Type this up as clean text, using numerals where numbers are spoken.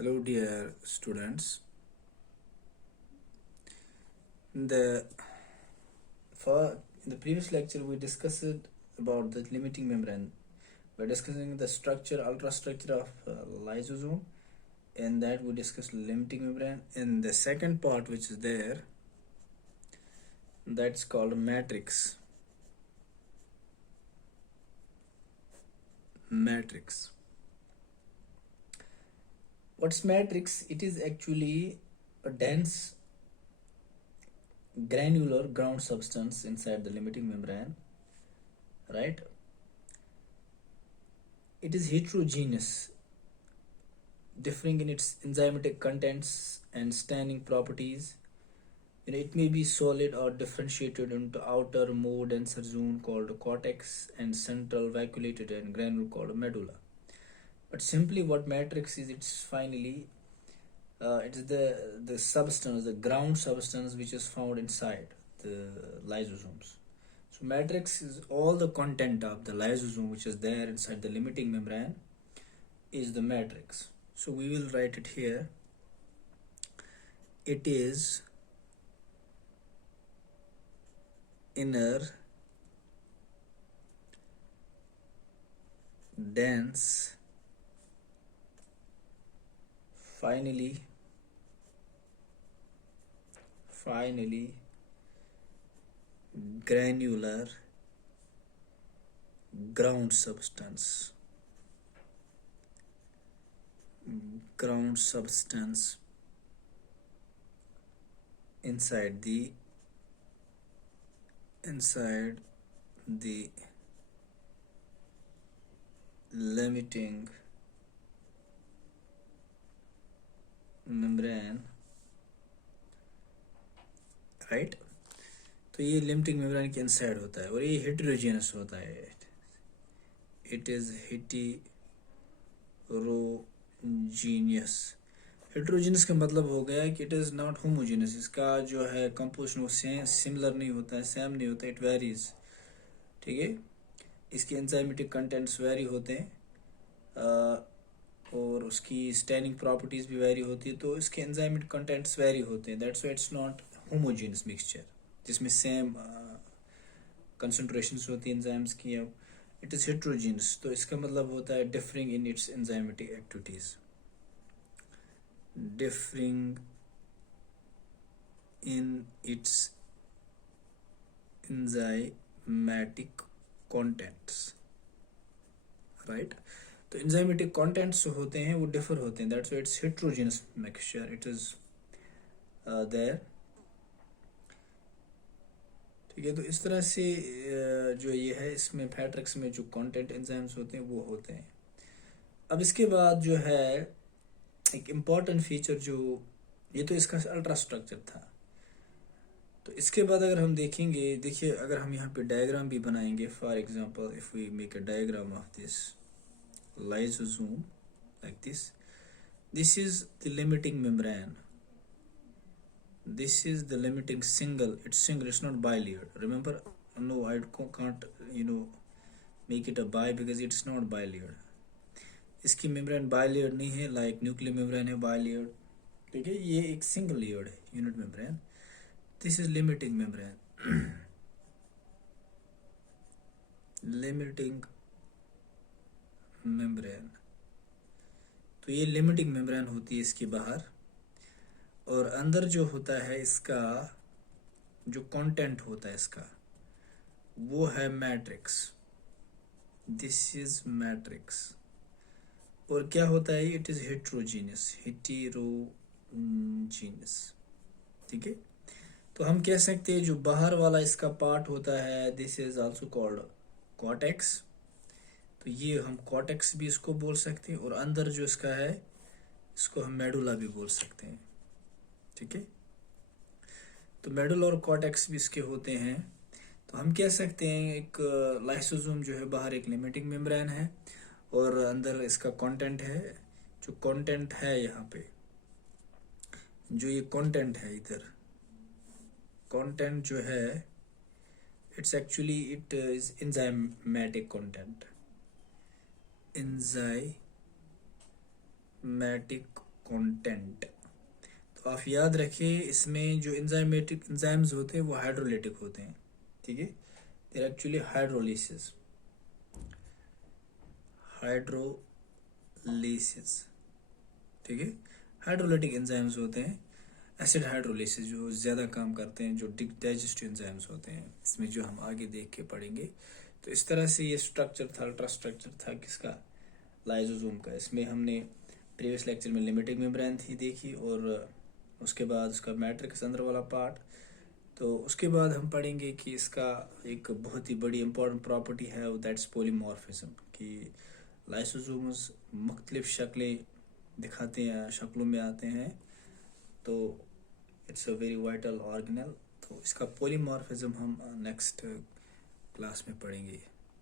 Hello, dear students. In the for in the previous lecture, we discussed about the limiting membrane. We're discussing the structure, ultrastructure of lysosome. In that, we discussed limiting membrane. In the second part, which is there, that's called matrix. Matrix. What's matrix? It is actually a dense granular ground substance inside the limiting membrane, right? It is heterogeneous, differing in its enzymatic contents and staining properties. It may be solid or differentiated into outer, more denser zone called cortex and central vacuolated and granule called medulla. But simply what matrix is, it's the substance, the ground substance which is found inside the lysosomes. So matrix is all the content of the lysosome which is there inside the limiting membrane is the matrix. So we will write it here. It is inner dense finally granular ground substance inside the limiting membrane, right? तो ये limiting membrane के inside होता है और ये heterogeneous होता है. It is heterogeneous. Heterogeneous का मतलब हो गया कि इट इज़ नॉट होमोजीनियस. इसका जो है कंपोजिशन वो सिमिलर नहीं होता है, सेम नहीं होता, इट वेरीज. ठीक है, इसके एंजाइमेटिक कंटेंट्स वेरी होते हैं और उसकी स्टैनिंग प्रॉपर्टीज भी वेरी होती है, तो इसके एंजाइमेटिक कंटेंट्स वेरी होते हैं. That's why it's not homogeneous mixture जिसमें सेम कंसंट्रेशंस होती है एंजाइम्स की. अब इट इज़ हेटेरोजीनियस, तो इसका मतलब होता है differing in its enzymatic activities. differing in its enzymatic contents, right? तो enzymatic contents जो होते हैं वो डिफर होते हैं. that's why it's heterogeneous mixture. it is there. ठीक है, तो इस तरह से जो ये है इसमें मैट्रिक्स में जो कंटेंट एंजाइम्स होते हैं वो होते हैं. अब इसके बाद जो है एक इम्पॉर्टेंट फीचर जो ये तो इसका अल्ट्रा स्ट्रक्चर था. तो इसके बाद अगर हम देखेंगे, देखिए अगर हम यहाँ पे डायग्राम भी बनाएंगे, for example if we make a diagram of this lysosome like this is the limiting membrane, this is the limiting single, it's not bilayered. Remember, no, I can't make it a bi because it's not bilayered. इसकी membrane बायलेयर्ड नहीं है, like nuclear membrane है बायलेयर्ड. ठीक है, ये एक single layered है, unit membrane. This is limiting membrane. Limiting membrane, तो ये लिमिटिंग मेम्ब्रेन होती है इसके बाहर, और अंदर जो होता है इसका जो कंटेंट होता है इसका वो है मैट्रिक्स. This is matrix. और क्या होता है, इट इज हेटेरोजीनियस. ठीक है, तो हम कह सकते हैं जो बाहर वाला इसका पार्ट होता है this is also called cortex. तो ये हम कॉर्टेक्स भी इसको बोल सकते हैं, और अंदर जो इसका है इसको हम मेडुला भी बोल सकते हैं. ठीक है, तो मेडुला और कॉर्टेक्स भी इसके होते हैं. तो हम कह सकते हैं एक लाइसोसोम जो है बाहर एक लिमिटिंग मेम्ब्रेन है और अंदर इसका कंटेंट है. जो कंटेंट है यहाँ पे, जो ये कंटेंट है इधर, कंटेंट जो है it's actually it is enzymatic content. Enzymatic content. तो आप याद रखिए इसमें जो एंजाइमेटिक एंजाइम्स होते हैं वो हाइड्रोलिटिक होते हैं, ठीक है, they are actually hydrolysis, hydrolysis, ठीक है। हाइड्रोलिटिक एंजाइम्स होते हैं, एसिड हाइड्रोलिसिस जो ज़्यादा काम करते हैं, जो डाइजेस्टिव एंजाइम्स होते हैं, इसमें जो हम आगे देख के पढ़ेंगे। तो इस तरह से ये स्ट्रक्चर था, अल्ट्रा स्ट्रक्चर था किसका, लाइसोसोम का। इसमें हमने प्रीवियस लेक्चर में लिमिटिंग मेम्ब्रेन थी देखी, और उसके बाद उसका मैट्रिक्स अंदर वाला पार्ट। तो उसके बाद हम पढ़ेंगे कि इसका एक बहुत ही बड़ी इंपॉर्टेंट प्रॉपर्टी है, दैट्स पॉलीमॉर्फिज्म, कि लाइसोसोम्स मुख्तलिफ शक्लें दिखाते हैं, शक्लों में आते हैं। तो it's a very vital organelle. तो इसका पॉलीमॉर्फिज्म हम नेक्स्ट क्लास में पढ़ेंगे।